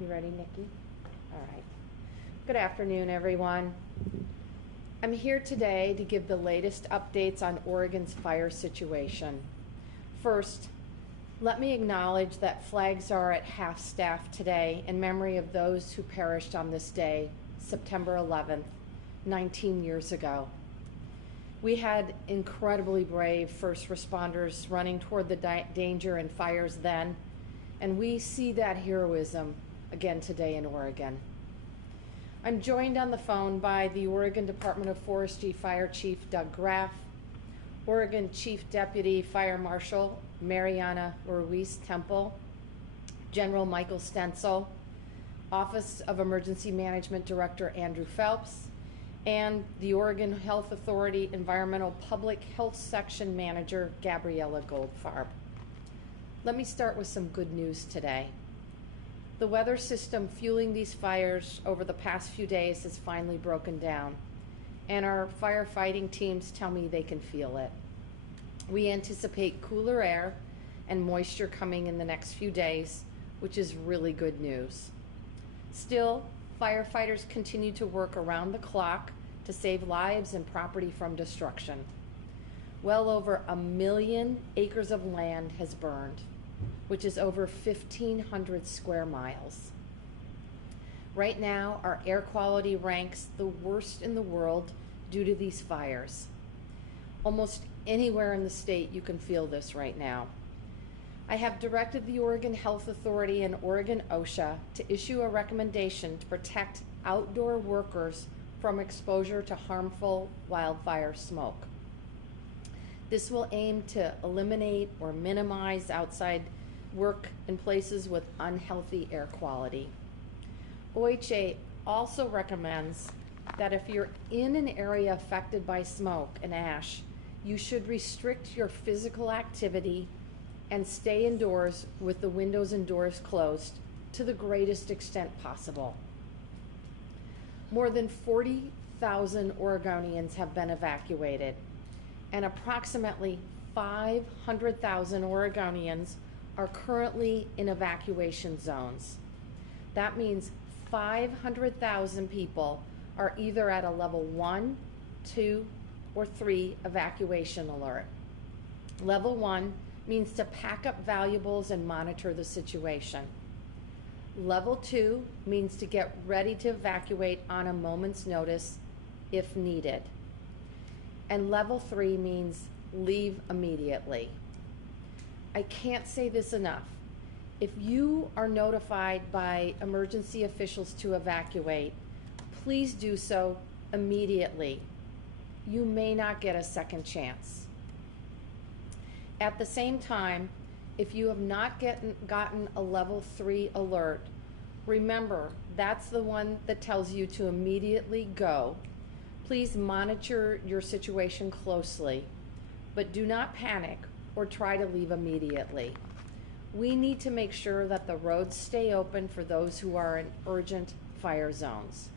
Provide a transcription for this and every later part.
You ready, Nikki? All right. Good afternoon, everyone. I'm here today to give the latest updates on Oregon's fire situation. First, let me acknowledge that flags are at half-staff today in memory of those who perished on this day, September 11th, 19 years ago. We had incredibly brave first responders running toward the danger and fires then, and we see that heroism again today in Oregon. I'm joined on the phone by the Oregon Department of Forestry Fire Chief Doug Graff, Oregon Chief Deputy Fire Marshal Mariana Ruiz Temple, General Michael Stencil, Office of Emergency Management Director Andrew Phelps, and the Oregon Health Authority Environmental Public Health Section Manager Gabriella Goldfarb. Let me start with some good news today. The weather system fueling these fires over the past few days has finally broken down, and our firefighting teams tell me they can feel it. We anticipate cooler air and moisture coming in the next few days, which is really good news. Still, firefighters continue to work around the clock to save lives and property from destruction. Well over 1 million acres of land has burned, which is over 1,500 square miles. Right now, our air quality ranks the worst in the world due to these fires. Almost anywhere in the state you can feel this right now. I have directed the Oregon Health Authority and Oregon OSHA to issue a recommendation to protect outdoor workers from exposure to harmful wildfire smoke. This will aim to eliminate or minimize outside work in places with unhealthy air quality. OHA also recommends that if you're in an area affected by smoke and ash, you should restrict your physical activity and stay indoors with the windows and doors closed to the greatest extent possible. More than 40,000 Oregonians have been evacuated, and approximately 500,000 Oregonians are currently in evacuation zones. That means 500,000 people are either at a level 1, 2, or 3 evacuation alert. Level 1 means to pack up valuables and monitor the situation. Level 2 means to get ready to evacuate on a moment's notice if needed. And level 3 means leave immediately. I can't say this enough. If you are notified by emergency officials to evacuate, please do so immediately. You may not get a second chance. At the same time, if you have not gotten a level 3 alert, remember that's the one that tells you to immediately go. Please monitor your situation closely, but do not panic or try to leave immediately. We need to make sure that the roads stay open for those who are in urgent fire zones.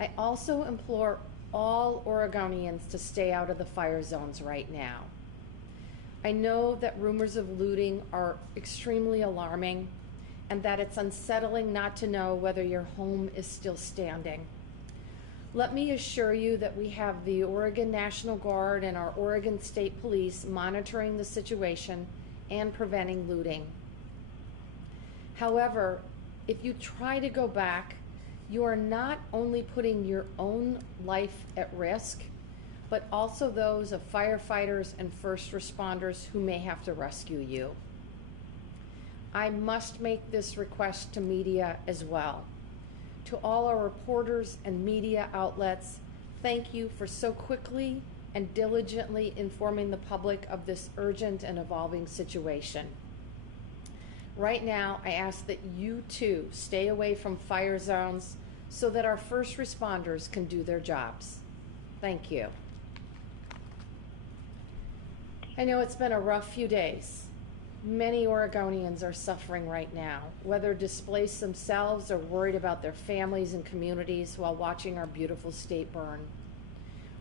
I also implore all Oregonians to stay out of the fire zones right now. I know that rumors of looting are extremely alarming and that it's unsettling not to know whether your home is still standing. Let me assure you that we have the Oregon National Guard and our Oregon State Police monitoring the situation and preventing looting. However, if you try to go back, you are not only putting your own life at risk, but also those of firefighters and first responders who may have to rescue you. I must make this request to media as well. To all our reporters and media outlets, thank you for so quickly and diligently informing the public of this urgent and evolving situation. Right now, I ask that you too stay away from fire zones so that our first responders can do their jobs. Thank you. I know it's been a rough few days. Many Oregonians are suffering right now, whether displaced themselves or worried about their families and communities while watching our beautiful state burn.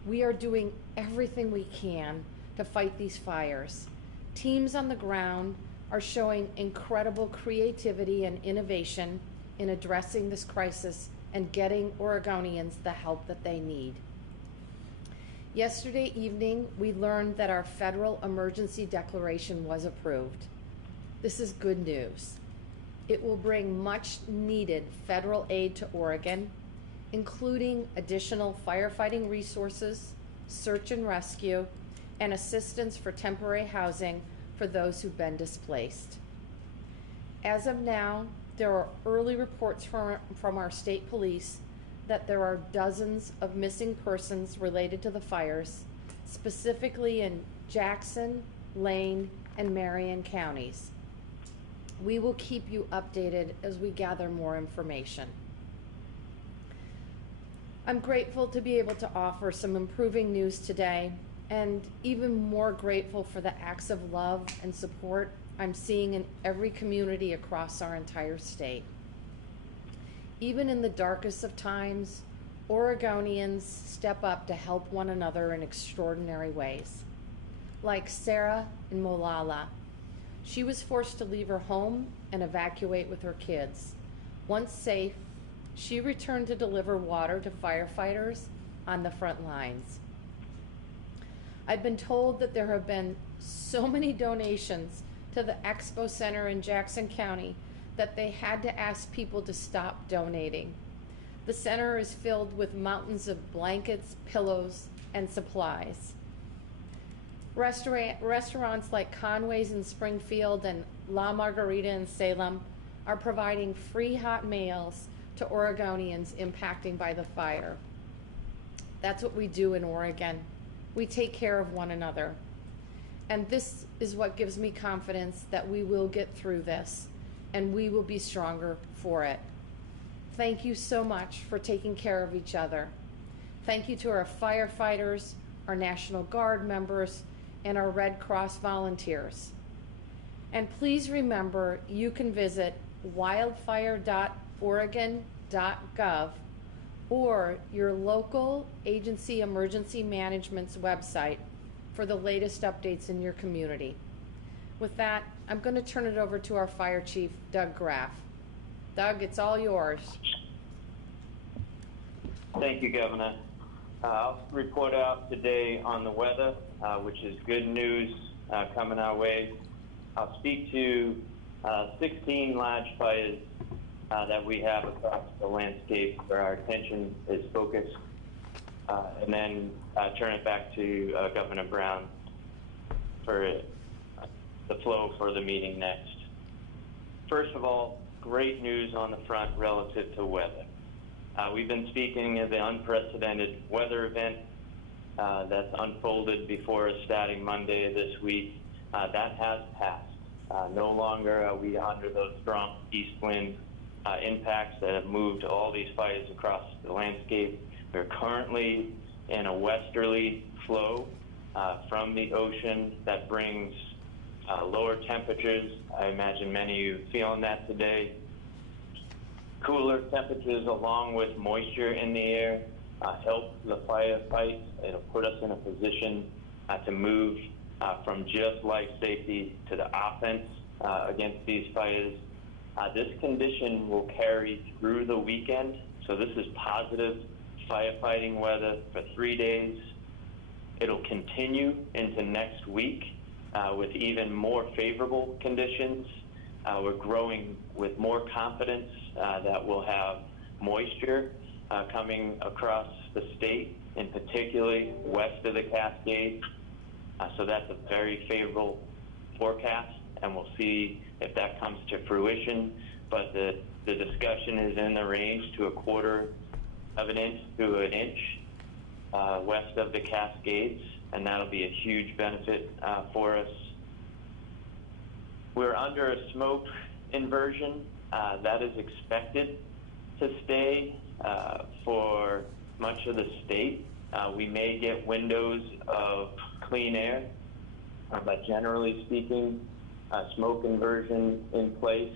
We are doing everything we can to fight these fires. Teams on the ground, are showing incredible creativity and innovation in addressing this crisis and getting Oregonians the help that they need. Yesterday evening, we learned that our federal emergency declaration was approved. This is good news. It will bring much needed federal aid to Oregon, including additional firefighting resources, search and rescue, and assistance for temporary housing for those who've been displaced. As of now, there are early reports from our state police that there are dozens of missing persons related to the fires, specifically in Jackson, Lane, and Marion counties. We will keep you updated as we gather more information. I'm grateful to be able to offer some improving news today, and even more grateful for the acts of love and support I'm seeing in every community across our entire state. Even in the darkest of times, Oregonians step up to help one another in extraordinary ways. Like Sarah in Molalla, she was forced to leave her home and evacuate with her kids. Once safe, she returned to deliver water to firefighters on the front lines. I've been told that there have been so many donations to the Expo Center in Jackson County that they had to ask people to stop donating. The center is filled with mountains of blankets, pillows, and supplies. Restaurants like Conway's in Springfield and La Margarita in Salem are providing free hot meals to Oregonians impacted by the fire. That's what we do in Oregon. We take care of one another. And this is what gives me confidence that we will get through this, and we will be stronger for it. Thank you so much for taking care of each other. Thank you to our firefighters, our National Guard members, and our Red Cross volunteers. And please remember, you can visit wildfire.oregon.gov or your local agency emergency management's website for the latest updates in your community. With that, I'm going to turn it over to our Fire Chief, Doug Graff. Doug, it's all yours. Thank you, Governor. I'll report out today on the weather, which is good news coming our way. I'll speak to 16 large fires that we have across the landscape where our attention is focused, and then turn it back to Governor Brown for the flow for the meeting next. First of all, great news on the front relative to weather. We've been speaking of the unprecedented weather event that's unfolded before us starting Monday this week. That has passed. No longer are we under those strong east wind impacts that have moved all these fires across the landscape. We're currently in a westerly flow from the ocean that brings lower temperatures. I imagine many of you feeling that today. Cooler temperatures along with moisture in the air help the firefight. It'll put us in a position to move from just life safety to the offense against these fires. This condition will carry through the weekend, so this is positive firefighting weather for 3 days. It'll continue into next week with even more favorable conditions. We're growing with more confidence that we'll have moisture coming across the state, and particularly west of the Cascades. So that's a very favorable forecast, and we'll see if that comes to fruition. But the discussion is in the range to 1/4 of an inch to an inch west of the Cascades, and that'll be a huge benefit for us. We're under a smoke inversion that is expected to stay for much of the state. We may get windows of clean air, but generally speaking, smoke inversion in place.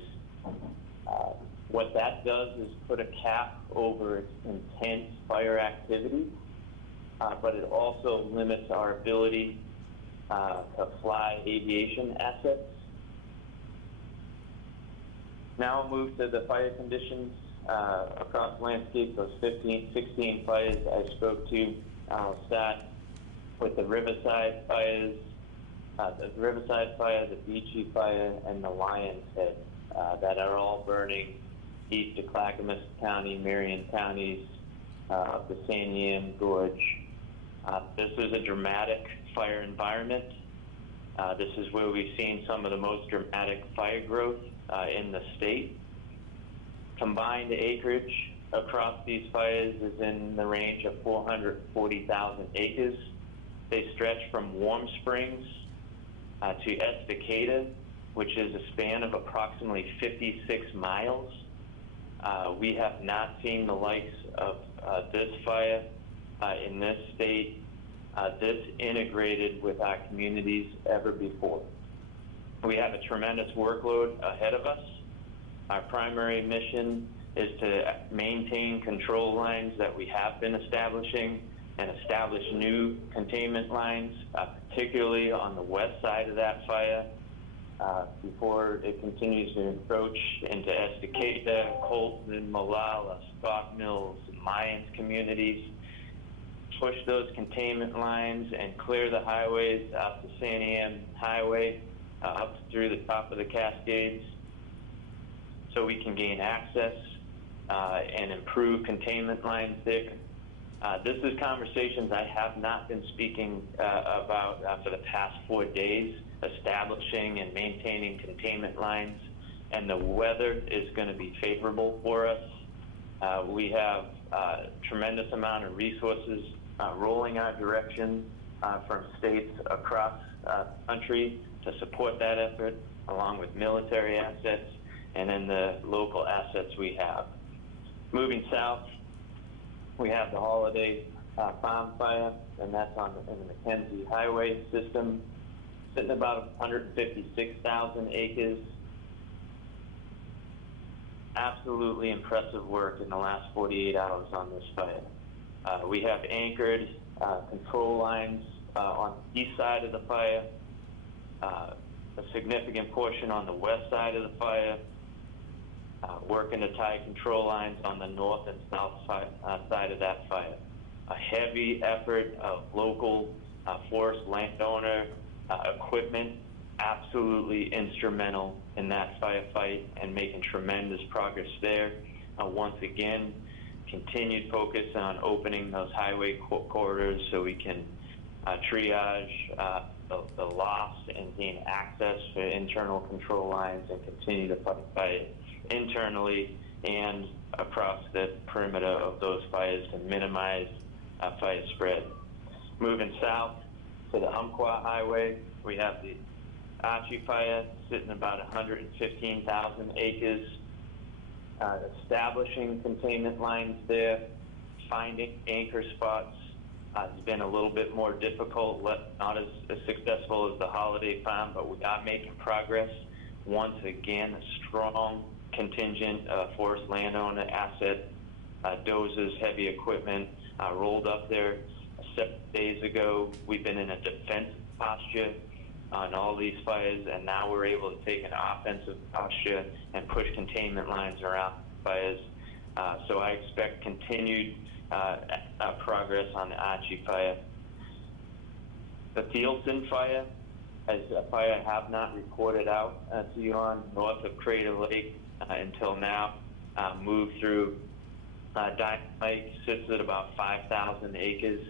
What that does is put a cap over intense fire activity, but it also limits our ability to fly aviation assets. Now I'll move to the fire conditions across the landscape, those 16 fires I spoke to. I'll start with the Riverside fires, the Beachy fire, and the Lions Head that are all burning east of Clackamas County, Marion counties, up the Santiam Gorge. This is a dramatic fire environment. This is where we've seen some of the most dramatic fire growth in the state. Combined acreage across these fires is in the range of 440,000 acres. They stretch from Warm Springs to Estacada, which is a span of approximately 56 miles. We have not seen the likes of this fire in this state, this integrated with our communities ever before. We have a tremendous workload ahead of us. Our primary mission is to maintain control lines that we have been establishing and establish new containment lines, particularly on the west side of that fire, before it continues to encroach into Estacada, Colton, Molalla, Stock Mills, and Mayans communities. Push those containment lines and clear the highways out to Santiam Highway, up through the top of the Cascades, so we can gain access and improve containment lines there. This is conversations I have not been speaking about for the past 4 days, establishing and maintaining containment lines, and the weather is going to be favorable for us. We have a tremendous amount of resources rolling our direction from states across the country to support that effort, along with military assets and then the local assets we have. Moving south, we have the Holiday Farm Fire, and that's in the Mackenzie Highway system, sitting about 156,000 acres. Absolutely impressive work in the last 48 hours on this fire. We have anchored control lines on the east side of the fire, a significant portion on the west side of the fire, working to tie control lines on the north and south side of that fire. A heavy effort of local forest landowner equipment, absolutely instrumental in that firefight and making tremendous progress there. Once again, continued focus on opening those highway corridors so we can triage the loss and gain access to internal control lines and continue to fight internally and across the perimeter of those fires to minimize fire spread. Moving south to the Umpqua Highway, we have the Archie Fire sitting about 115,000 acres. Establishing containment lines there, finding anchor spots has been a little bit more difficult, not as successful as the Holiday Farm, but we are making progress. Once again, a strong contingent of forest landowner asset, dozers, heavy equipment, rolled up there 7 days ago. We've been in a defensive posture on all these fires, and now we're able to take an offensive posture and push containment lines around fires. So I expect continued progress on the Archie Fire. The Fieldson Fire is a fire I have not reported out to you on, north of Crater Lake until now. Moved through Dynamite, sits at about 5,000 acres.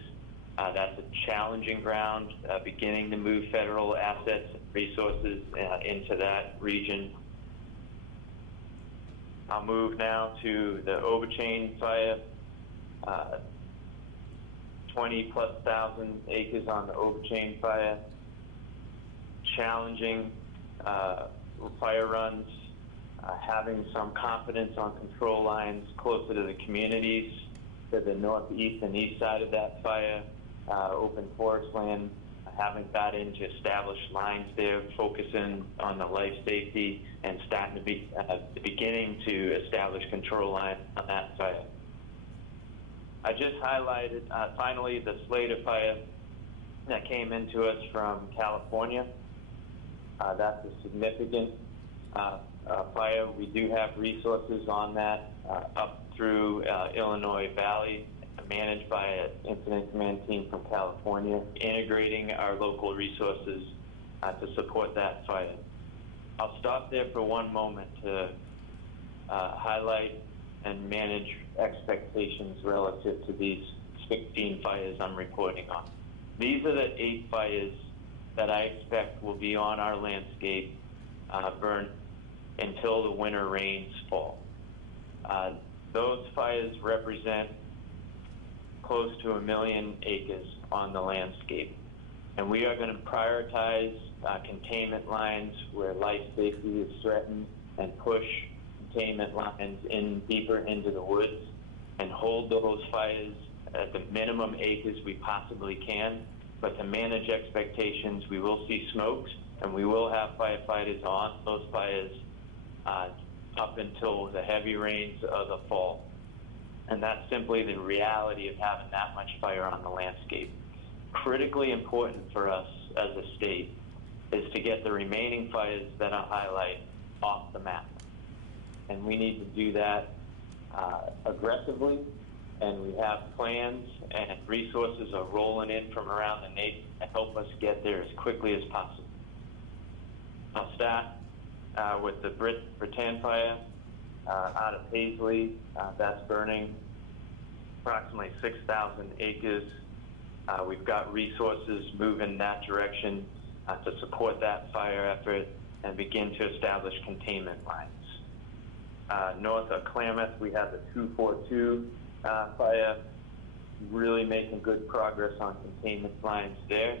That's a challenging ground, beginning to move federal assets and resources into that region. I'll move now to the Overchain Fire, 20+ thousand acres on the Overchain Fire. Challenging fire runs, having some confidence on control lines closer to the communities, to the northeast and east side of that fire. Open forest land, haven't got into established lines there, focusing on the life safety and starting to be beginning to establish control lines on that fire. I just highlighted finally the Slater Fire that came into us from California. That's a significant fire. We do have resources on that up through Illinois Valley, managed by an incident command team from California, integrating our local resources to support that fire. I'll stop there for one moment to highlight and manage expectations relative to these 16 fires I'm reporting on. These are the 8 fires that I expect will be on our landscape burn until the winter rains fall. Those fires represent close to 1 million acres on the landscape. And we are going to prioritize containment lines where life safety is threatened and push containment lines in deeper into the woods and hold those fires at the minimum acres we possibly can. But to manage expectations, we will see smokes and we will have firefighters on those fires up until the heavy rains of the fall. And that's simply the reality of having that much fire on the landscape. Critically important for us as a state is to get the remaining fires that I highlight off the map. And we need to do that aggressively, and we have plans and resources are rolling in from around the nation to help us get there as quickly as possible. I'll start with the Britann fire out of Paisley. That's burning approximately 6,000 acres. We've got resources moving that direction to support that fire effort and begin to establish containment lines. North of Klamath, we have the 242 fire, really making good progress on containment lines there.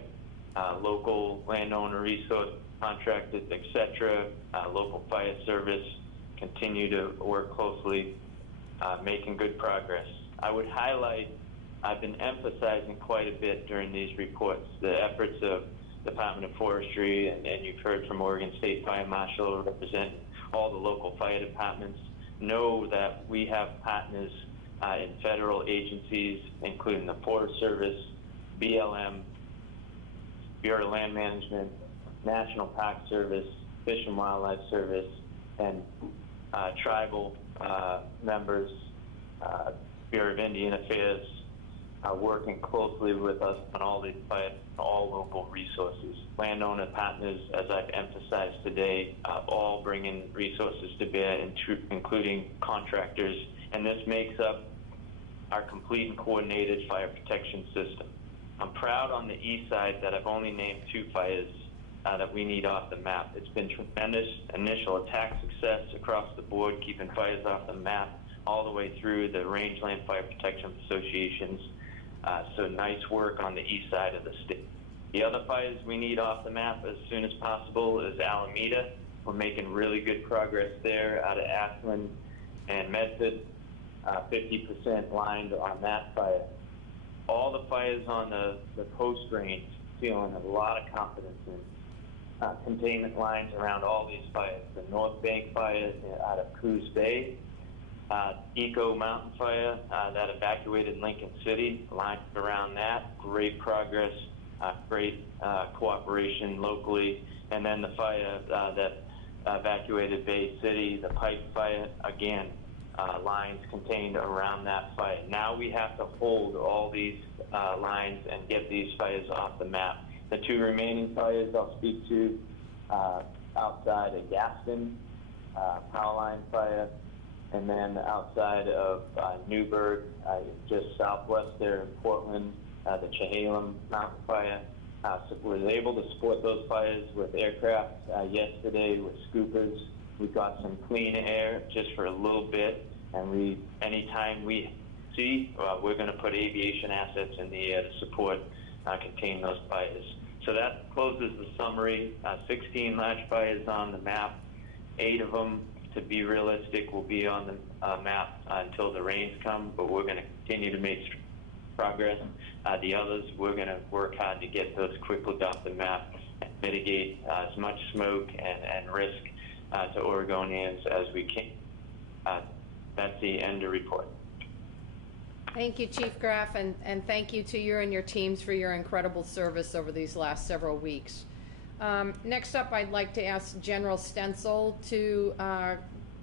Local landowner resource contractors, etc., local fire service continue to work closely, making good progress. I would highlight, I've been emphasizing quite a bit during these reports, the efforts of Department of Forestry, and you've heard from Oregon State Fire Marshal representing all the local fire departments. Know that we have partners in federal agencies, including the Forest Service, BLM, Bureau of Land Management, National Park Service, Fish and Wildlife Service, and tribal members, Bureau of Indian Affairs, working closely with us on all these fires, all local resources. Landowner partners, as I've emphasized today, all bringing resources to bear, including contractors, and this makes up our complete and coordinated fire protection system. I'm proud on the east side that I've only named 2 fires that we need off the map. It's been tremendous initial attack success across the board, keeping fires off the map all the way through the Rangeland Fire Protection Associations. So nice work on the east side of the state. The other fires we need off the map as soon as possible is Alameda. We're making really good progress there out of Ashland and Medford, 50% lined on that fire. All the fires on the coast range, feeling a lot of confidence in containment lines around all these fires. The North Bank fire out of Coos Bay, Eco Mountain fire that evacuated Lincoln City, lines around that, great progress, great cooperation locally. And then the fire that evacuated Bay City, the Pike fire, again, lines contained around that fire. Now we have to hold all these lines and get these fires off the map. The 2 remaining fires I'll speak to outside of Gaston, power line fire, and then outside of Newburgh, just southwest there in Portland, the Chehalem Mountain fire. So we were able to support those fires with aircraft yesterday with scoopers. We got some clean air just for a little bit, and anytime we see, we're going to put aviation assets in the air to support contain those fires. So that closes the summary. 16 large fires on the map. 8 of them, to be realistic, will be on the map until the rains come, but we're going to continue to make progress. The others, we're going to work hard to get those quickly off the map and mitigate as much smoke and risk to Oregonians as we can. That's the end of report. Thank you, Chief Graff, and thank you to you and your teams for your incredible service over these last several weeks. Next up, I'd like to ask General Stencil to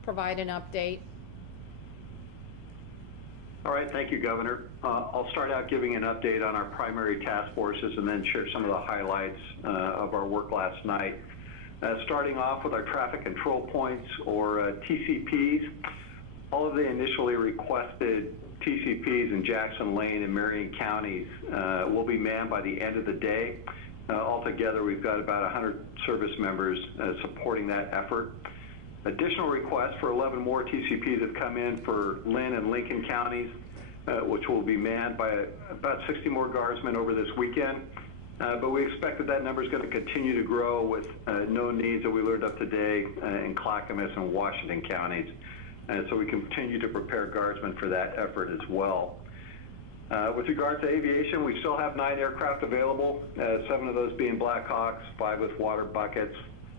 provide an update. All right, thank you, Governor. I'll start out giving an update on our primary task forces and then share some of the highlights of our work last night. Starting off with our traffic control points, or TCPs. All of the initially requested TCPs in Jackson Lane and Marion counties will be manned by the end of the day. Altogether, we've got about 100 service members supporting that effort. Additional requests for 11 more TCPs have come in for Lynn and Lincoln counties, which will be manned by about 60 more guardsmen over this weekend. But we expect that that number is going to continue to grow with known needs that we learned of today in Clackamas and Washington counties. And so we continue to prepare guardsmen for that effort as well. With regard to aviation, we still have 9 aircraft available, 7 of those being Black Hawks, 5 with water buckets,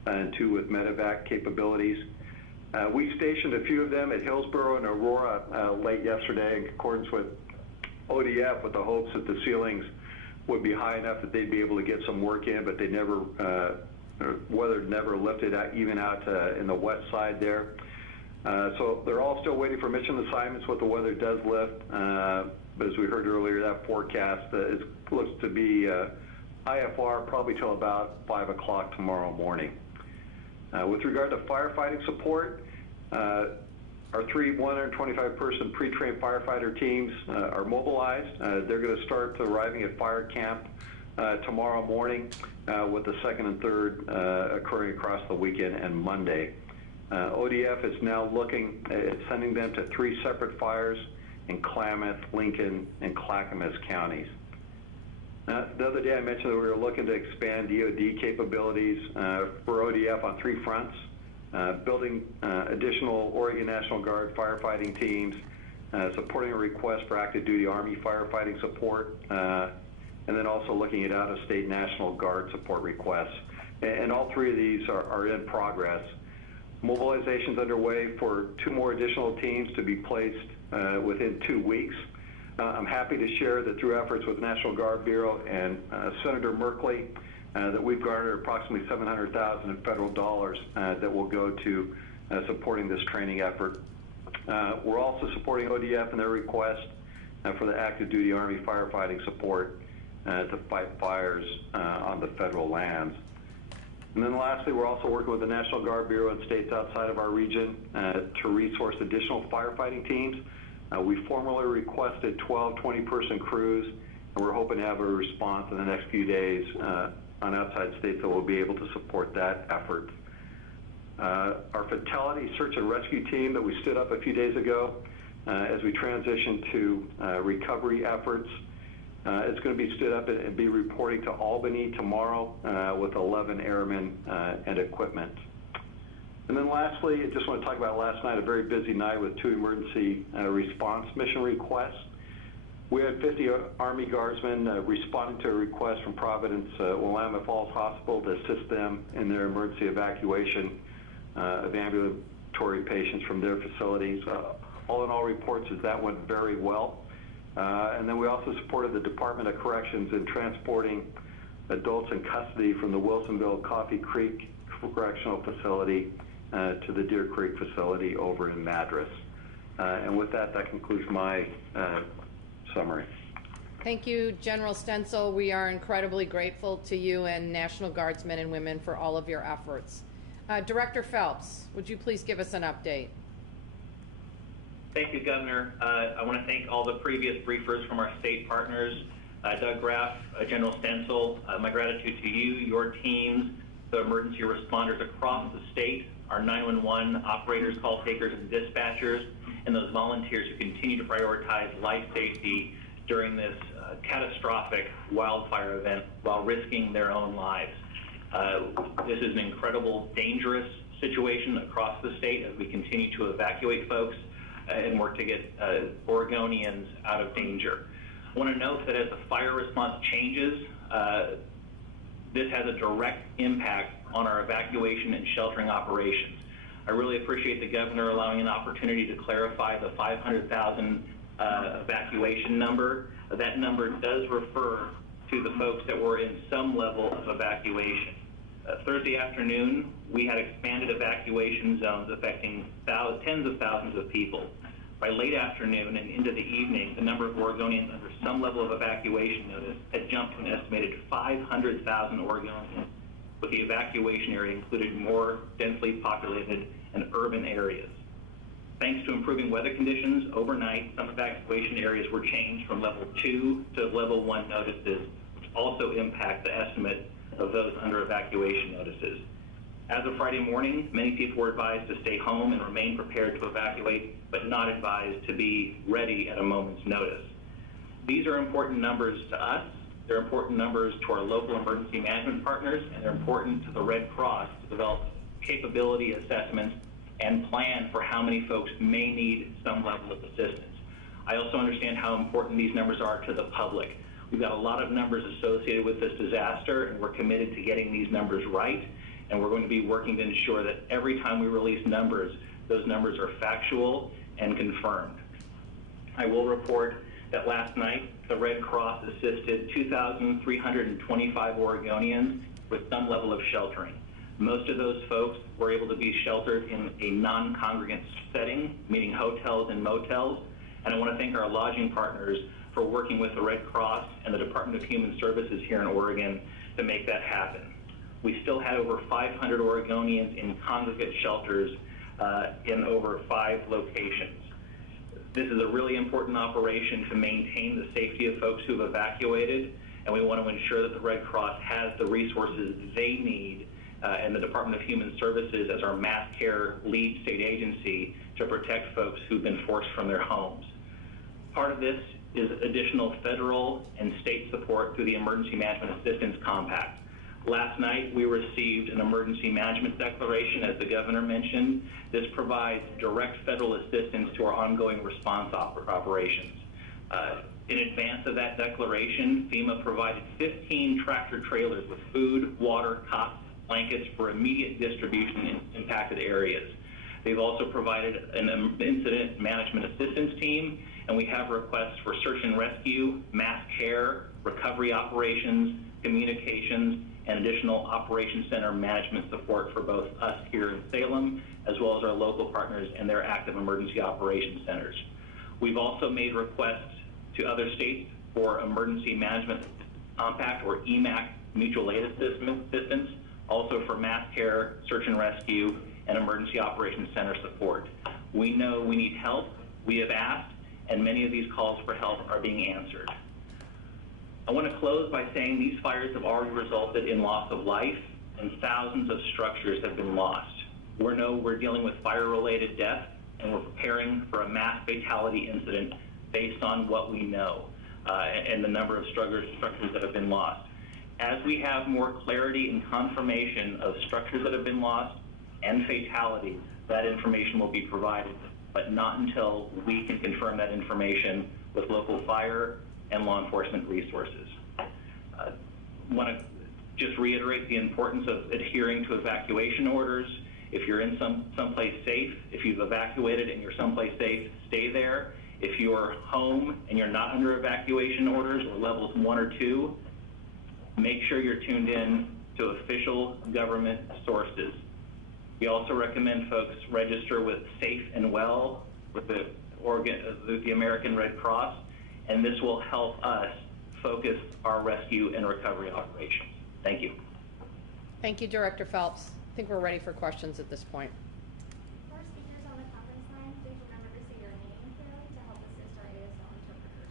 and 2 with medevac capabilities. We stationed a few of them at Hillsborough and Aurora late yesterday in accordance with ODF, with the hopes that the ceilings would be high enough that they'd be able to get some work in, but they never, weather never lifted out, even out in the west side there. So they're all still waiting for mission assignments what the weather does lift. But as we heard earlier, that forecast looks to be IFR probably till about 5 o'clock tomorrow morning. With regard to firefighting support, our 3 125-person pre-trained firefighter teams are mobilized. They're going to start arriving at fire camp tomorrow morning, with the second and third occurring across the weekend and Monday. ODF is now looking at sending them to 3 separate fires in Klamath, Lincoln, and Clackamas counties. The other day I mentioned that we were looking to expand DoD capabilities for ODF on 3 fronts, building additional Oregon National Guard firefighting teams, supporting a request for active duty Army firefighting support, and then also looking at out-of-state National Guard support requests. And all 3 of these are in progress. Mobilization's underway for 2 more additional teams to be placed within 2 weeks. I'm happy to share that through efforts with National Guard Bureau and Senator Merkley, that we've garnered approximately $700,000 in federal dollars that will go to supporting this training effort. We're also supporting ODF in their request for the active duty Army firefighting support to fight fires on the federal lands. And then lastly, we're also working with the National Guard Bureau and states outside of our region to resource additional firefighting teams. We formally requested 12 20-person crews, and we're hoping to have a response in the next few days on outside states that will be able to support that effort. Our fatality search and rescue team that we stood up a few days ago as we transition to recovery efforts, it's going to be stood up and be reporting to Albany tomorrow with 11 airmen and equipment. And then lastly, I just want to talk about last night, a very busy night with 2 emergency response mission requests. We had 50 Army Guardsmen responding to a request from Providence Willamette Falls Hospital to assist them in their emergency evacuation of ambulatory patients from their facilities. All in all reports is that went very well. And then we also supported the Department of Corrections in transporting adults in custody from the Wilsonville Coffee Creek Correctional Facility to the Deer Creek facility over in Madras. And with that, that concludes my summary. Thank you, General Stencil. We are incredibly grateful to you and National Guardsmen and women for all of your efforts. Director Phelps, would you please give us an update? Thank you, Governor. I want to thank all the previous briefers from our state partners, Doug Graff, General Stencil. My gratitude to you, your teams, the emergency responders across the state, our 911 operators, call takers, and dispatchers, and those volunteers who continue to prioritize life safety during this catastrophic wildfire event while risking their own lives. This is an incredible, dangerous situation across the state as we continue to evacuate folks and work to get Oregonians out of danger. I want to note that as the fire response changes, this has a direct impact on our evacuation and sheltering operations. I really appreciate the Governor allowing an opportunity to clarify the 500,000 evacuation number. That number does refer to the folks that were in some level of evacuation. Thursday afternoon, we had expanded evacuation zones affecting tens of thousands of people. By late afternoon and into the evening, the number of Oregonians under some level of evacuation notice had jumped to an estimated 500,000 Oregonians, with the evacuation area included more densely populated and urban areas. Thanks to improving weather conditions, overnight, some evacuation areas were changed from level 2 to level 1 notices, which also impact the estimate of those under evacuation notices. As of Friday morning, many people were advised to stay home and remain prepared to evacuate, but not advised to be ready at a moment's notice. These are important numbers to us. They're important numbers to our local emergency management partners, and they're important to the Red Cross to develop capability assessments and plan for how many folks may need some level of assistance. I also understand how important these numbers are to the public. We've got a lot of numbers associated with this disaster, and we're committed to getting these numbers right, and we're going to be working to ensure that every time we release numbers, those numbers are factual and confirmed. I will report that last night, the Red Cross assisted 2,325 Oregonians with some level of sheltering. Most of those folks were able to be sheltered in a non-congregate setting, meaning hotels and motels, and I want to thank our lodging partners for working with the Red Cross and the Department of Human Services here in Oregon to make that happen. We still had over 500 Oregonians in congregate shelters in over 5 locations. This is a really important operation to maintain the safety of folks who've evacuated, and we want to ensure that the Red Cross has the resources they need and the Department of Human Services as our mass care lead state agency to protect folks who've been forced from their homes. Part of this is additional federal and state support through the Emergency Management Assistance Compact. Last night, we received an emergency management declaration, as the governor mentioned. This provides direct federal assistance to our ongoing response operations. In advance of that declaration, FEMA provided 15 tractor trailers with food, water, cots, blankets for immediate distribution in impacted areas. They've also provided an incident management assistance team, and we have requests for search and rescue, mass care, recovery operations, communications, and additional Operations Center management support for both us here in Salem, as well as our local partners and their active emergency operations centers. We've also made requests to other states for Emergency Management Compact, or EMAC, mutual aid assistance, also for mass care, search and rescue, and emergency operations center support. We know we need help. We have asked, and many of these calls for help are being answered. I want to close by saying these fires have already resulted in loss of life, and thousands of structures have been lost. We're dealing with fire-related death, and we're preparing for a mass fatality incident based on what we know and the number of structures that have been lost. As we have more clarity and confirmation of structures that have been lost and fatality, that information will be provided, but not until we can confirm that information with local fire and law enforcement resources. I want to just reiterate the importance of adhering to evacuation orders. If you're in someplace safe, if you've evacuated and you're someplace safe, stay there. If you're home and you're not under evacuation orders or levels 1 or 2, make sure you're tuned in to official government sources. We also recommend folks register with Safe and Well with the American Red Cross, and this will help us focus our rescue and recovery operations. Thank you. Thank you, Director Phelps. I think we're ready for questions at this point. For speakers on the conference line, please remember to say your name clearly to help assist our ASL interpreters.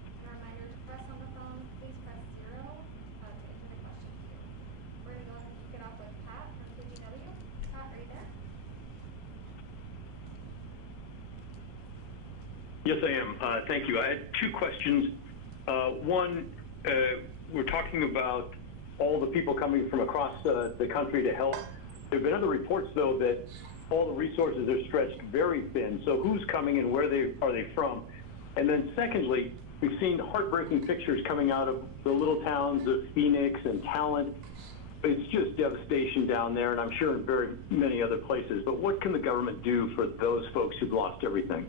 And a reminder to press on the phone, please press 0 to enter the question queue. We're going to go ahead and kick it off with Pat from KGW. Pat, are you there? Yes, I am. Thank you. I had 2 questions. One, we're talking about all the people coming from across the country to help. There have been other reports, though, that all the resources are stretched very thin. So who's coming and where are they from? And then secondly, we've seen heartbreaking pictures coming out of the little towns of Phoenix and Talent. It's just devastation down there, and I'm sure in very many other places. But what can the government do for those folks who've lost everything?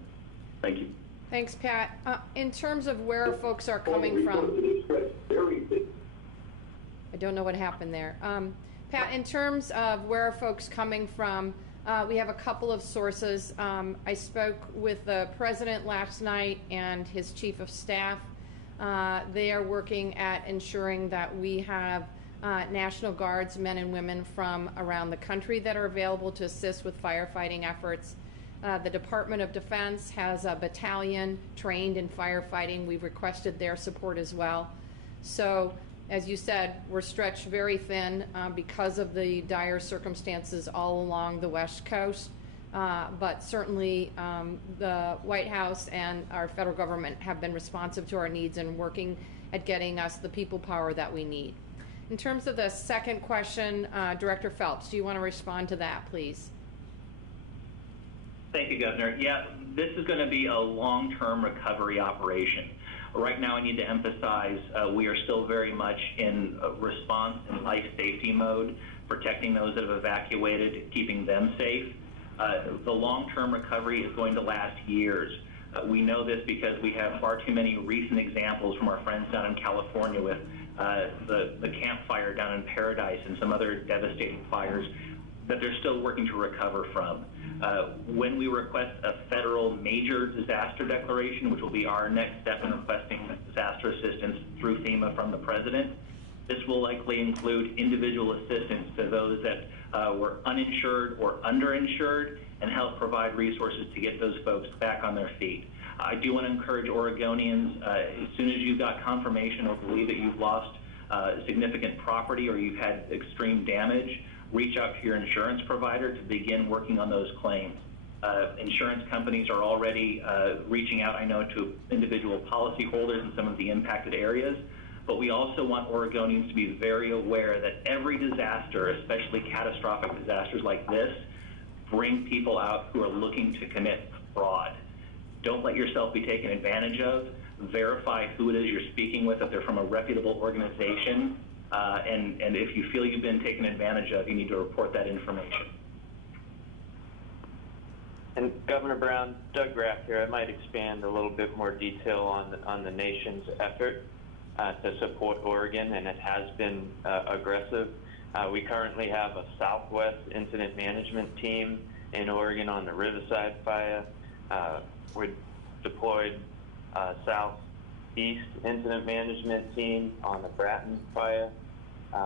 Thank you. Thanks, Pat. In terms of where folks are coming from, I don't know what happened there. Pat, in terms of where are folks coming from, we have a couple of sources. I spoke with the president last night and his chief of staff. They are working at ensuring that we have National Guards, men and women from around the country that are available to assist with firefighting efforts. The Department of Defense has a battalion trained in firefighting. We've requested their support as well. So, as you said, we're stretched very thin because of the dire circumstances all along the West Coast. But certainly the White House and our federal government have been responsive to our needs and working at getting us the people power that we need. In terms of the second question, Director Phelps, do you want to respond to that, please? Thank you, Governor. Yeah, this is going to be a long-term recovery operation. Right now, I need to emphasize we are still very much in response and life safety mode, protecting those that have evacuated, keeping them safe. The long-term recovery is going to last years. We know this because we have far too many recent examples from our friends down in California with the Camp Fire down in Paradise and some other devastating fires that they're still working to recover from. When we request a federal major disaster declaration, which will be our next step in requesting disaster assistance through FEMA from the President, this will likely include individual assistance to those that were uninsured or underinsured and help provide resources to get those folks back on their feet. I do want to encourage Oregonians, as soon as you've got confirmation or believe that you've lost significant property or you've had extreme damage, reach out to your insurance provider to begin working on those claims. Insurance companies are already reaching out, I know, to individual policyholders in some of the impacted areas, but we also want Oregonians to be very aware that every disaster, especially catastrophic disasters like this, bring people out who are looking to commit fraud. Don't let yourself be taken advantage of. Verify who it is you're speaking with, if they're from a reputable organization, and if you feel you've been taken advantage of, you need to report that information. And Governor Brown, Doug Graff here. I might expand a little bit more detail on the nation's effort to support Oregon, and it has been aggressive. We currently have a Southwest Incident Management team in Oregon on the Riverside fire. We deployed Southeast Incident Management team on the Bratton fire.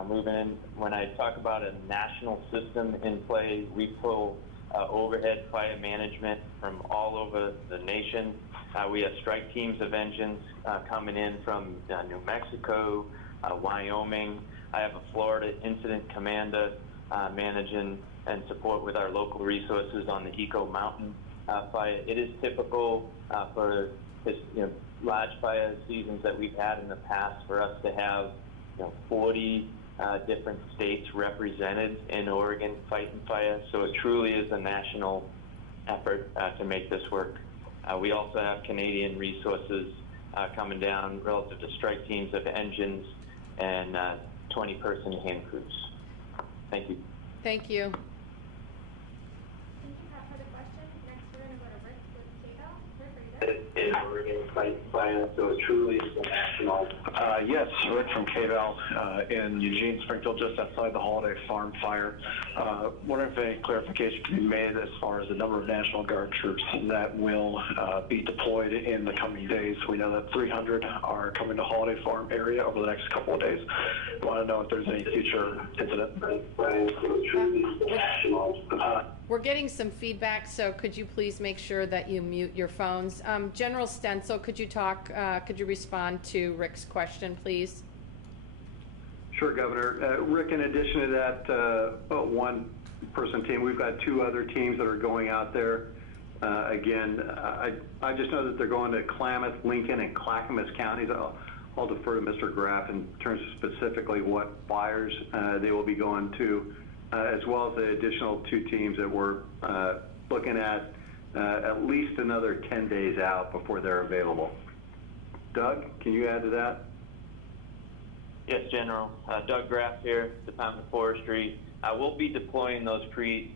Moving in, when I talk about a national system in play, we pull overhead fire management from all over the nation. We have strike teams of engines coming in from New Mexico, Wyoming. I have a Florida incident commander managing and support with our local resources on the Eco Mountain fire. It is typical for this, large fire seasons that we've had in the past for us to have 40 different states represented in Oregon fighting fire. So it truly is a national effort to make this work. We also have Canadian resources coming down relative to strike teams of engines and 20-person hand crews. Thank you. Thank you. Thank you, Pat, for the question. Next, we're going to go to Rick with KDOW. Rick, are you there? In Oregon fighting fire, so it truly is a national. Yes, Rick from KDOW in Eugene, Springfield, just outside the Holiday Farm fire. Wondering if any clarification can be made as far as the number of National Guard troops that will be deployed in the coming days. We know that 300 are coming to Holiday Farm area over the next couple of days. Want to know if there's any future incident. We're getting some feedback, so could you please make sure that you mute your phones? General Stencil, could you respond to Rick's question, please? Sure, Governor. Rick, in addition to that one-person team, we've got two other teams that are going out there. Again, I just know that they're going to Klamath, Lincoln, and Clackamas counties. I'll defer to Mr. Graff in terms of specifically what fires they will be going to, as well as the additional two teams that we're looking at least another 10 days out before they're available. Doug, can you add to that? Yes, General. Doug Graff here, Department of Forestry. We'll be deploying those three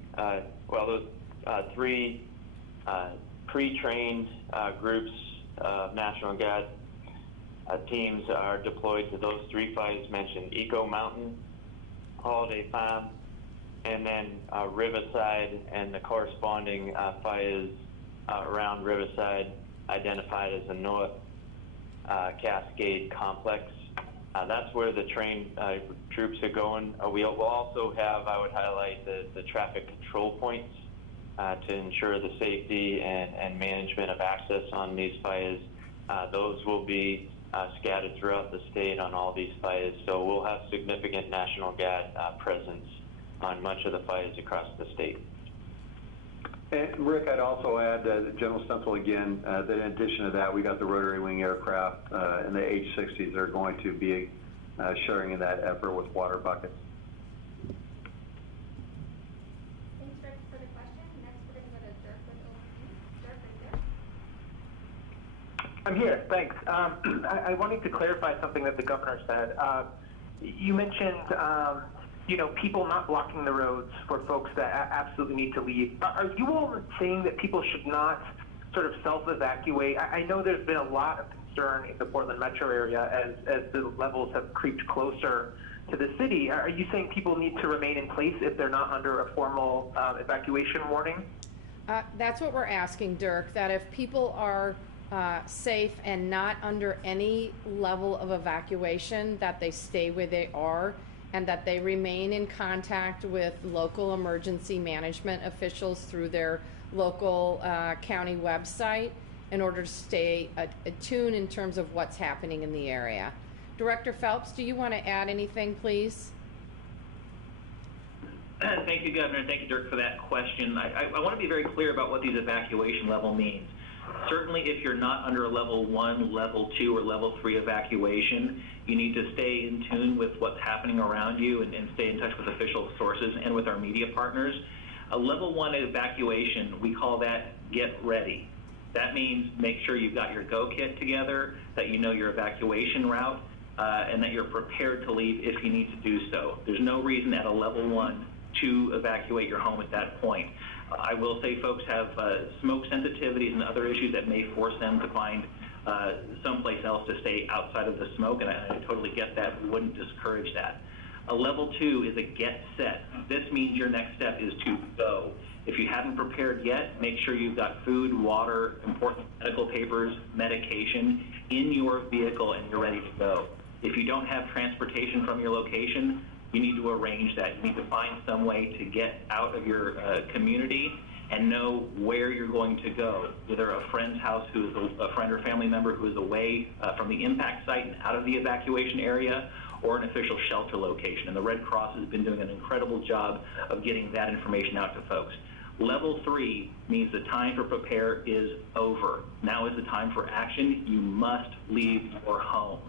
pre-trained groups of National Guard teams are deployed to those three fires mentioned: Eco Mountain, Holiday Farm, and then Riverside and the corresponding fires around Riverside identified as the North Cascade Complex. That's where the trained troops are going. We will also have, I would highlight, the traffic control points to ensure the safety and management of access on these fires. Those will be scattered throughout the state on all these fires. So we'll have significant National Guard presence on much of the fires across the state. And Rick, I'd also add General Stencil again, that in addition to that, we got the rotary wing aircraft and the H-60s that are going to be sharing in that effort with water buckets. Thanks, Rick, for the question. Next, we're going to go to Dirk with OMP. Dirk, right there. I'm here, thanks. I wanted to clarify something that the governor said. You mentioned, people not blocking the roads for folks that absolutely need to leave. Are you all saying that people should not sort of self-evacuate? I know there's been a lot of concern in the Portland metro area as the levels have creeped closer to the city. Are you saying people need to remain in place if they're not under a formal evacuation warning? That's what we're asking, Dirk, that if people are safe and not under any level of evacuation, that they stay where they are and that they remain in contact with local emergency management officials through their local county website in order to stay attuned in terms of what's happening in the area. Director Phelps, do you want to add anything, please? Thank you, Governor. Thank you, Dirk, for that question. I want to be very clear about what these evacuation level means. Certainly, if you're not under a level 1, level 2, or level 3 evacuation, you need to stay in tune with what's happening around you and stay in touch with official sources and with our media partners. A level 1 evacuation, we call that get ready. That means make sure you've got your go kit together, that you know your evacuation route, and that you're prepared to leave if you need to do so. There's no reason at a level 1 to evacuate your home at that point. I will say folks have smoke sensitivities and other issues that may force them to find someplace else to stay outside of the smoke, and I totally get that. We wouldn't discourage that. A level 2 is a get set. This means your next step is to go. If you haven't prepared yet, make sure you've got food, water, important medical papers, medication in your vehicle and you're ready to go. If you don't have transportation from your location, you need to arrange that. You need to find some way to get out of your community and know where you're going to go, either a friend's house who is a friend or family member who is away from the impact site and out of the evacuation area, or an official shelter location. And the Red Cross has been doing an incredible job of getting that information out to folks. Level 3 means the time for prepare is over. Now is the time for action. You must leave your home.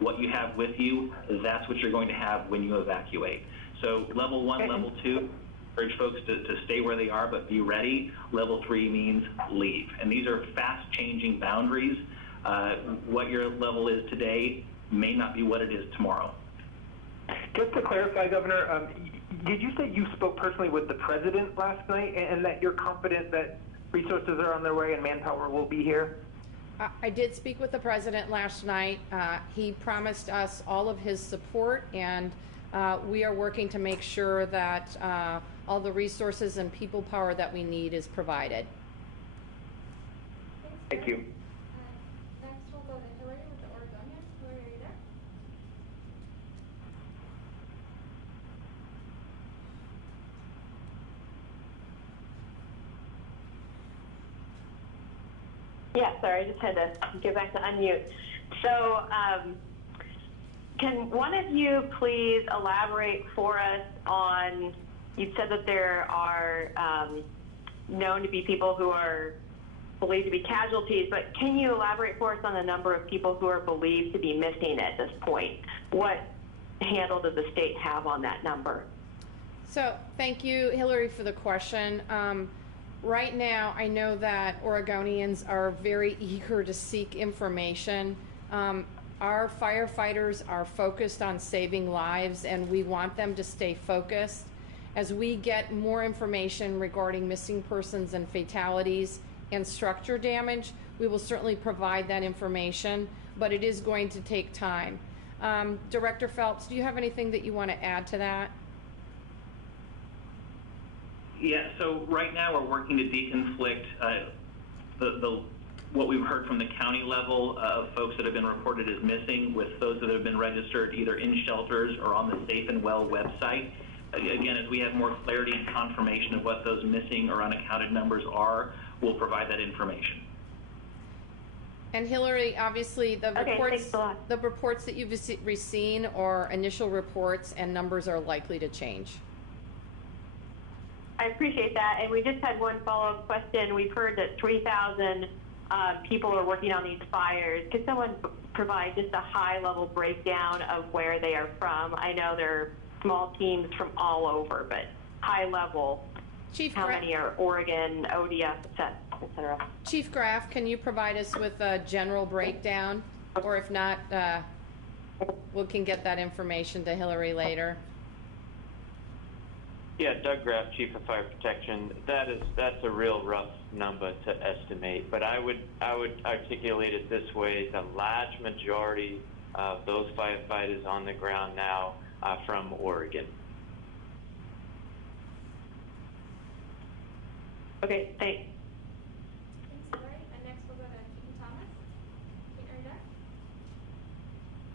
What you have with you, that's what you're going to have when you evacuate. So level 1, level 2, encourage folks to stay where they are, but be ready. Level 3 means leave. And these are fast-changing boundaries. What your level is today may not be what it is tomorrow. Just to clarify, Governor, did you say you spoke personally with the president last night and that you're confident that resources are on their way and manpower will be here? I did speak with the president last night. He promised us all of his support, and we are working to make sure that all the resources and people power that we need is provided. Thank you. Next, we'll go to Hillary with the Oregonian. Hillary, are you there? Yeah, sorry, I just had to get back to unmute. So can one of you please elaborate for us on, you said that there are known to be people who are believed to be casualties, but can you elaborate for us on the number of people who are believed to be missing at this point? What handle does the state have on that number? So thank you, Hillary, for the question. Right now, I know that Oregonians are very eager to seek information. Our firefighters are focused on saving lives, and we want them to stay focused. As we get more information regarding missing persons and fatalities and structure damage, we will certainly provide that information, but it is going to take time. Director Phelps, do you have anything that you want to add to that? Yeah, so right now we're working to deconflict what we've heard from the county level of folks that have been reported as missing with those that have been registered either in shelters or on the Safe and Well website. Again, as we have more clarity and confirmation of what those missing or unaccounted numbers are, we'll provide that information. And Hillary, obviously, the Okay, reports, thanks a lot. the reports that you've seen are initial reports, and numbers are likely to change. I appreciate that. And we just had one follow-up question. We've heard that 3,000 people are working on these fires. Could someone provide just a high-level breakdown of where they are from? I know they're small teams from all over, but high level, Chief how many are Oregon, ODF, et cetera? Chief Graff, can you provide us with a general breakdown? Or if not, we can get that information to Hillary later. Yeah, Doug Graff, Chief of Fire Protection. That's a real rough number to estimate, but I would articulate it this way: the large majority of those firefighters on the ground now are from Oregon. Okay, thanks. Thanks, Hillary. And next we'll go to Keaton Thomas. Keaton, are you there?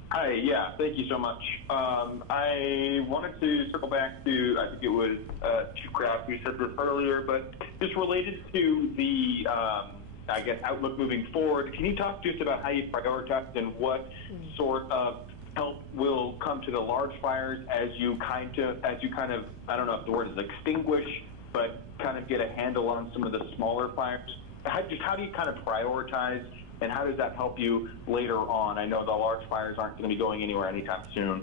Hi, yeah, thank you so much. I wanted to circle back to, I think it was Chief Graff who said this earlier, but just related to the, I guess, outlook moving forward, can you talk just about how you prioritize and what sort of help will come to the large fires as you kind of, I don't know if the word is extinguish, but kind of get a handle on some of the smaller fires? How do you kind of prioritize, and how does that help you later on? I know the large fires aren't going to be going anywhere anytime soon.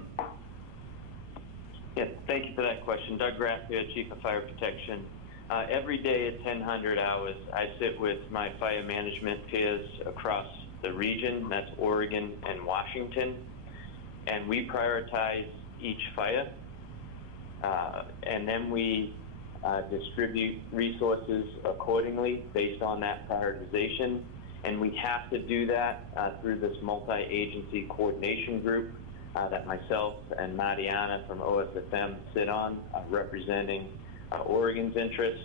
Yeah, thank you for that question. Doug Graff here, Chief of Fire Protection. Every day at 1000 hours, I sit with my fire management peers across the region, that's Oregon and Washington, and we prioritize each fire, and then we distribute resources accordingly based on that prioritization. And we have to do that through this multi-agency coordination group that myself and Mariana from OSFM sit on, representing Oregon's interests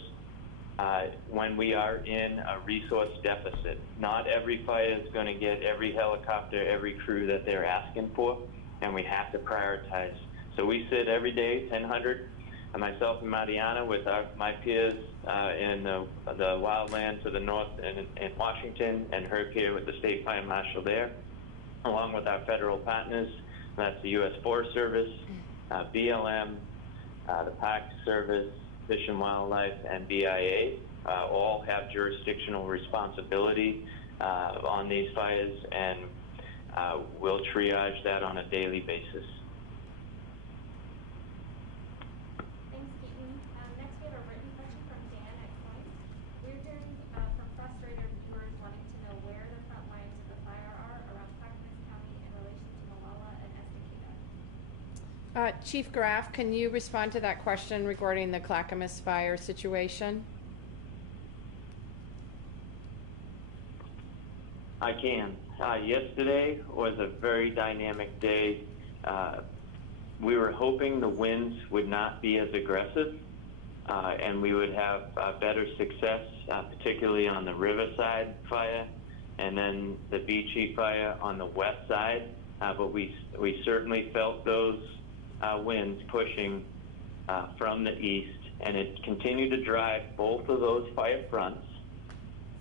when we are in a resource deficit. Not every fire is going to get every helicopter, every crew that they're asking for, and we have to prioritize. So we sit every day, 1000, and myself and Mariana with my peers in the wildland to the north in Washington, and her peer with the State Fire Marshal there, along with our federal partners. That's the U.S. Forest Service, BLM, the Park Service, Fish and Wildlife, and BIA. All have jurisdictional responsibility on these fires, and we'll triage that on a daily basis. Thanks, Keaton. Next we have a written question from Dan at Point. We're hearing from frustrated viewers wanting to know where the front lines of the fire are around Clackamas County in relation to Molalla and Estacada. Chief Graff, can you respond to that question regarding the Clackamas fire situation? I can. Yesterday was a very dynamic day. We were hoping the winds would not be as aggressive and we would have better success, particularly on the Riverside fire and then the Beachy fire on the west side. But we certainly felt those winds pushing from the east, and it continued to drive both of those fire fronts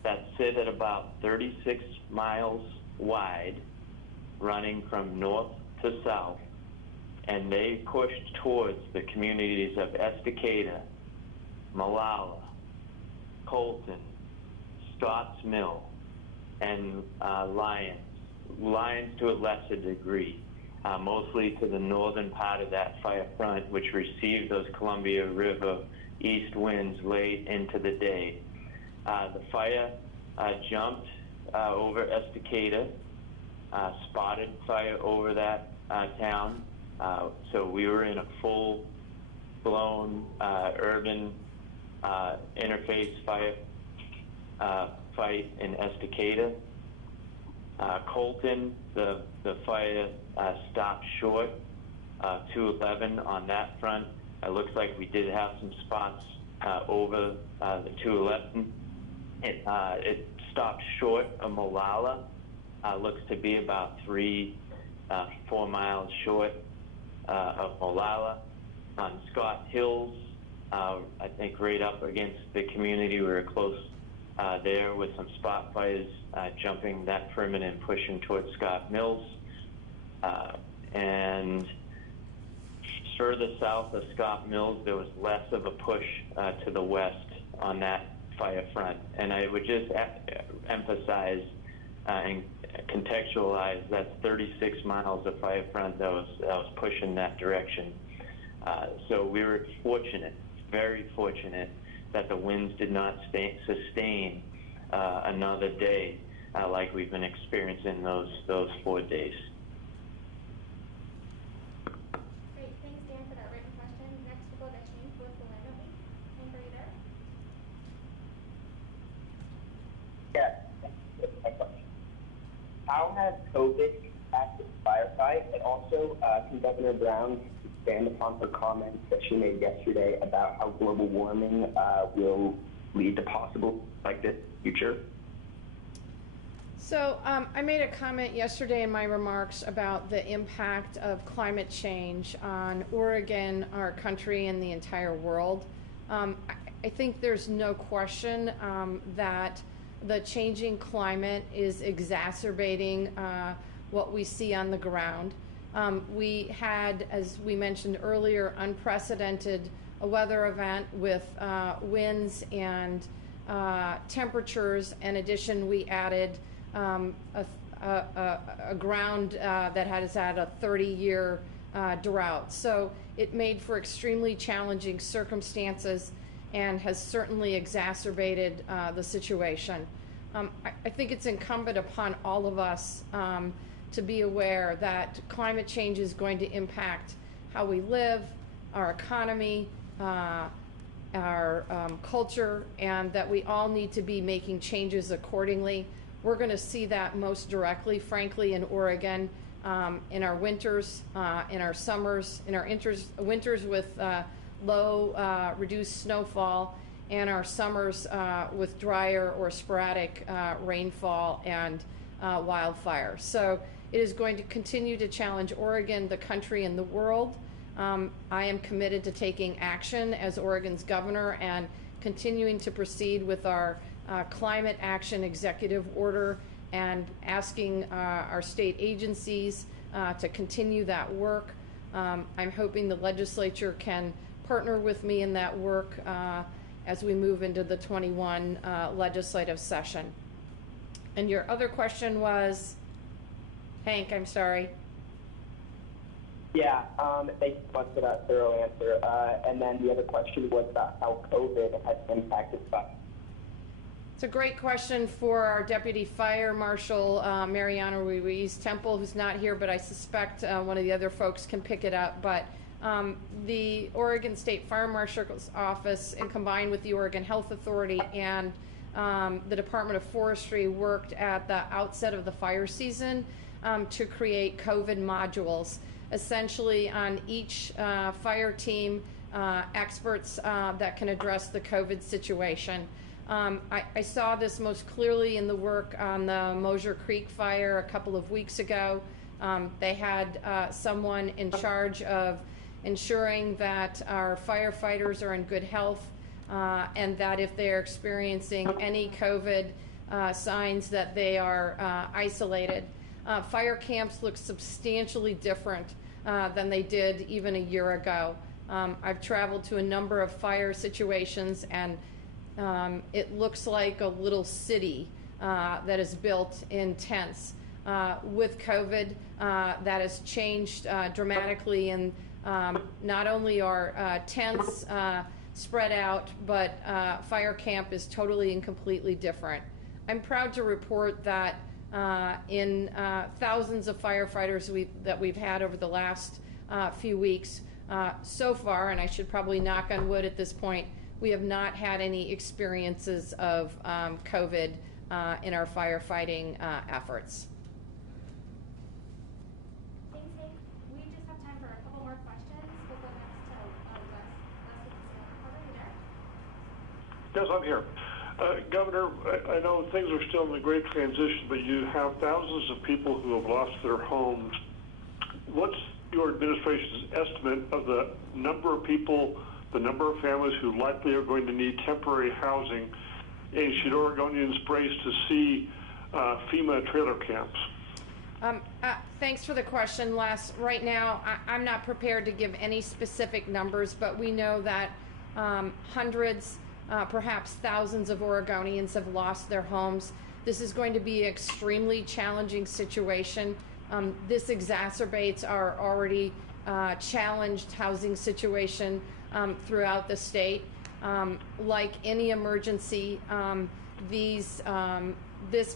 that sit at about 36 miles wide, running from north to south, and they pushed towards the communities of Estacada, Molalla, Colton, Stotts Mill, and Lyons to a lesser degree, mostly to the northern part of that fire front, which received those Columbia River east winds late into the day. The fire jumped over Estacada, spotted fire over that town, so we were in a full-blown urban interface fire fight in Estacada. Colton, the fire stopped short, 211 on that front. It looks like we did have some spots over the 211. It stopped short of Molalla. Looks to be about 4 miles short of Molalla. On Scott Hills, I think right up against the community, we were close there with some spot fires jumping that perimeter and pushing towards Scott Mills. And further south of Scott Mills, there was less of a push to the west on that fire front. And I would just emphasize and contextualize that's 36 miles of fire front that was pushing that direction. So we were fortunate, very fortunate, that the winds did not sustain another day like we've been experiencing those 4 days. Great, thanks Dan for that written question. Next we'll go to Hank with the Land Opening. Hank, are you there? Yes. How has COVID impacted firefight? And also, can Governor Brown expand upon her comments that she made yesterday about how global warming will lead to possible like this future? So I made a comment yesterday in my remarks about the impact of climate change on Oregon, our country, and the entire world. I think there's no question that the changing climate is exacerbating what we see on the ground. We had, as we mentioned earlier, unprecedented weather event with winds and temperatures. In addition, we added a ground that has had a 30-year drought. So it made for extremely challenging circumstances and has certainly exacerbated the situation. I think it's incumbent upon all of us to be aware that climate change is going to impact how we live, our economy, our culture, and that we all need to be making changes accordingly. We're going to see that most directly, frankly, in Oregon, in our winters, in our summers, in our winters with low, reduced snowfall, and our summers with drier or sporadic rainfall and wildfire. So it is going to continue to challenge Oregon, the country, and the world. I am committed to taking action as Oregon's governor and continuing to proceed with our climate action executive order and asking our state agencies to continue that work. I'm hoping the legislature can partner with me in that work as we move into the 21 legislative session. And your other question was, Hank, I'm sorry. Yeah, thank you so much for that thorough answer. And then the other question was about how COVID has impacted fire. It's a great question for our Deputy Fire Marshal, Mariana Ruiz-Temple, who's not here, but I suspect one of the other folks can pick it up. But the Oregon State Fire Marshal's Office, and combined with the Oregon Health Authority and the Department of Forestry, worked at the outset of the fire season to create COVID modules. Essentially, on each fire team, experts that can address the COVID situation. I saw this most clearly in the work on the Mosier Creek fire a couple of weeks ago. They had someone in charge of ensuring that our firefighters are in good health and that if they're experiencing any COVID signs that they are isolated. Fire camps look substantially different than they did even a year ago. I've traveled to a number of fire situations, and it looks like a little city that is built in tents. With COVID, that has changed dramatically, and not only are tents spread out, but fire camp is totally and completely different. I'm proud to report that in thousands of firefighters that we've had over the last few weeks, so far, and I should probably knock on wood at this point, we have not had any experiences of COVID in our firefighting efforts. Thanks, Hank. We just have time for a couple more questions. We'll go next to Wes with the Santa Barbara. Are you there? Yes, I'm here. Governor, I know things are still in a great transition, but you have thousands of people who have lost their homes. What's your administration's estimate of the number of people, the number of families who likely are going to need temporary housing? And should Oregonians brace to see FEMA trailer camps? Thanks for the question, Les. Right now, I'm not prepared to give any specific numbers, but we know that hundreds, perhaps thousands of Oregonians have lost their homes. This is going to be an extremely challenging situation. This exacerbates our already challenged housing situation throughout the state. Like any emergency, these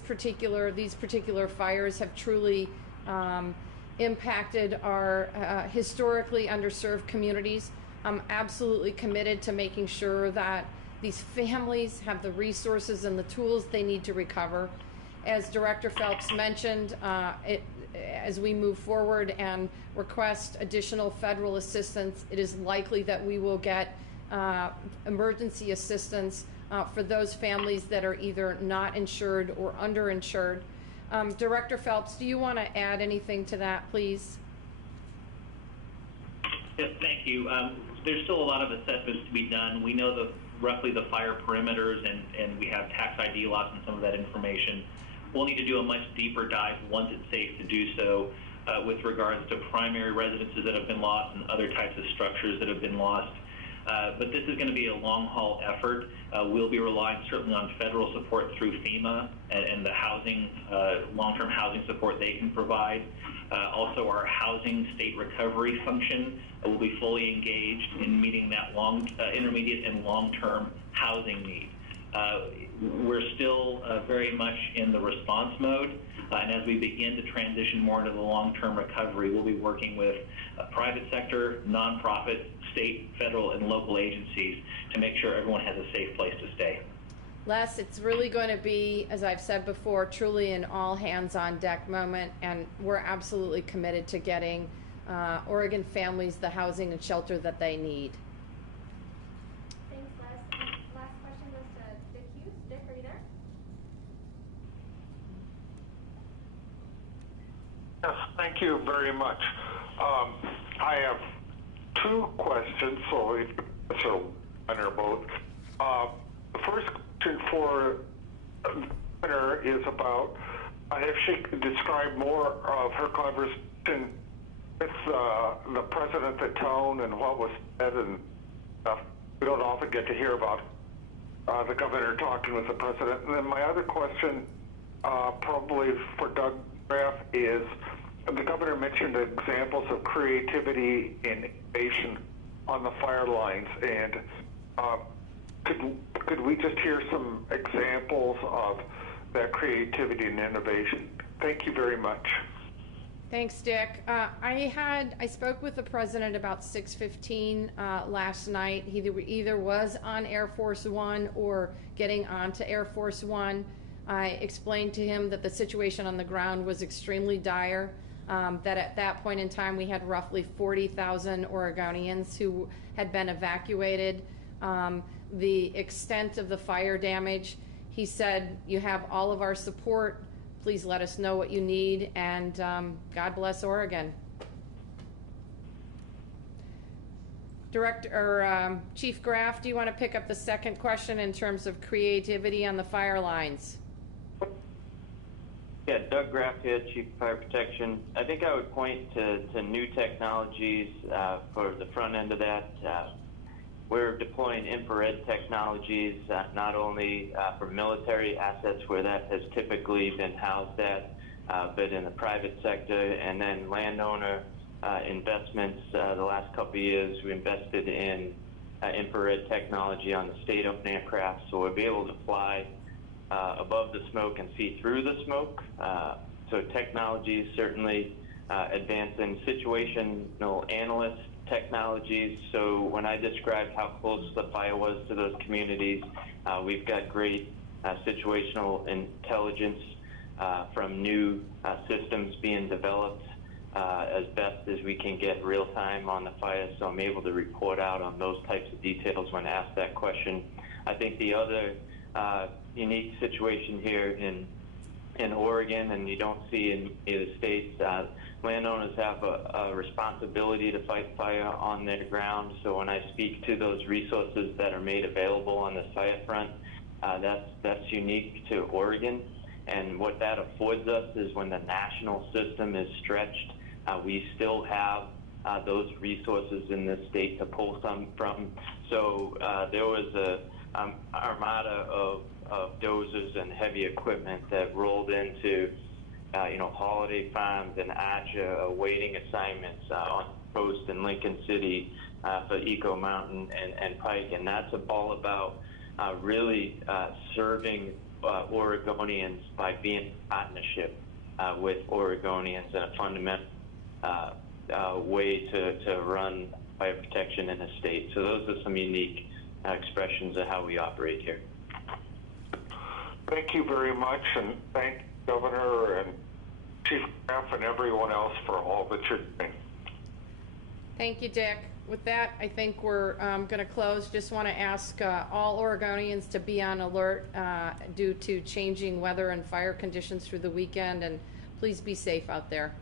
particular fires have truly impacted our historically underserved communities. I'm absolutely committed to making sure that these families have the resources and the tools they need to recover. As Director Phelps mentioned, as we move forward and request additional federal assistance, it is likely that we will get emergency assistance for those families that are either not insured or underinsured. Director Phelps, do you want to add anything to that, please? Yes, thank you. There's still a lot of assessments to be done. We know roughly the fire perimeters, and we have tax ID lots and some of that information. We'll need to do a much deeper dive once it's safe to do so with regards to primary residences that have been lost and other types of structures that have been lost. But this is going to be a long-haul effort. We'll be relying certainly on federal support through FEMA and the housing, long-term housing support they can provide. Also, our housing state recovery function will be fully engaged in meeting that intermediate and long-term housing need. We're still very much in the response mode, and as we begin to transition more into the long-term recovery, we'll be working with private sector, nonprofit, state, federal, and local agencies to make sure everyone has a safe place to stay. Les, it's really going to be, as I've said before, truly an all-hands-on-deck moment, and we're absolutely committed to getting Oregon families the housing and shelter that they need. Thanks, Les. Last question goes to Dick Hughes. Dick, are you there? Yes, thank you very much. I have two questions, so one or both. The first question for the Governor is about if she could describe more of her conversation with the President, the tone, and what was said, and we don't often get to hear about the Governor talking with the President. And then my other question, probably for Doug Graff, is the Governor mentioned examples of creativity and innovation on the fire lines, and could we just hear some examples of that creativity and innovation? Thank you very much. Thanks, Dick. I spoke with the President about 6:15 last night. He either was on Air Force One or getting onto Air Force One. I explained to him that the situation on the ground was extremely dire, that at that point in time we had roughly 40,000 Oregonians who had been evacuated. The extent of the fire damage, he said, you have all of our support. Please let us know what you need, and God bless Oregon. Chief Graff, do you want to pick up the second question in terms of creativity on the fire lines? Yeah, Doug Graff here, Chief of Fire Protection. I think I would point to new technologies for the front end of that. We're deploying infrared technologies, not only for military assets where that has typically been housed at, but in the private sector, and then landowner investments. The last couple of years, we invested in infrared technology on the state-owned aircraft, so we'll be able to fly above the smoke and see through the smoke. So technology certainly advancing. Situational analyst technologies. So when I described how close the fire was to those communities, we've got great situational intelligence from new systems being developed as best as we can get real time on the fire. So I'm able to report out on those types of details when asked that question. I think the other unique situation here in Oregon, and you don't see in either states, landowners have a responsibility to fight fire on their ground. So when I speak to those resources that are made available on the fire front, that's unique to Oregon. And what that affords us is when the national system is stretched, we still have those resources in this state to pull some from. So there was a armada of dozers and heavy equipment that rolled into Holiday Farms and Archer awaiting assignments on the coast in Lincoln City for Eco Mountain and Pike. And that's all about really serving Oregonians by being in partnership with Oregonians in a fundamental way to run fire protection in the state. So those are some unique expressions of how we operate here. Thank you very much, and thank Governor and Chief Graf and everyone else for all that you're doing. Thank you, Dick. With that, I think we're going to close. Just want to ask all Oregonians to be on alert due to changing weather and fire conditions through the weekend, and please be safe out there.